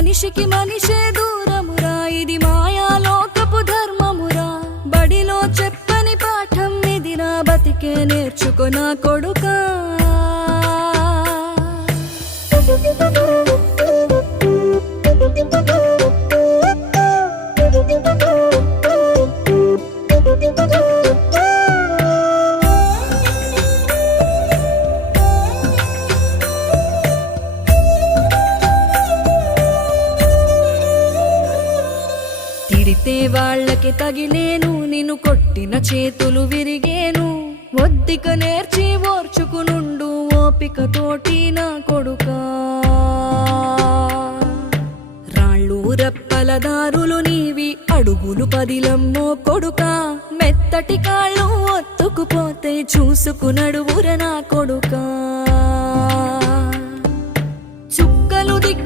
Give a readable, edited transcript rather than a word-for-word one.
మనిషికి మనిషే దూరమురా, ఇది మాయాలోకపు ధర్మమురా. బడిలో చెప్పని పాఠం ఇది, నా బతికే నేర్చుకో నా కొడుకా. తిడితే వాళ్ళకి తగిలేను, నిన్ను కొట్టిన చేతులు విరిగేను. ఒద్దిక నేర్చి ఓర్చుకునుండు ఓపికతోటి నా కొడుకా. రాళ్ళు రెప్పల దారులు నీవి, అడుగులు పదిలమ్మో కొడుకా. మెత్తటి కాళ్ళు ఒత్తుకుపోతే చూసుకునడువుర నా కొడుకా.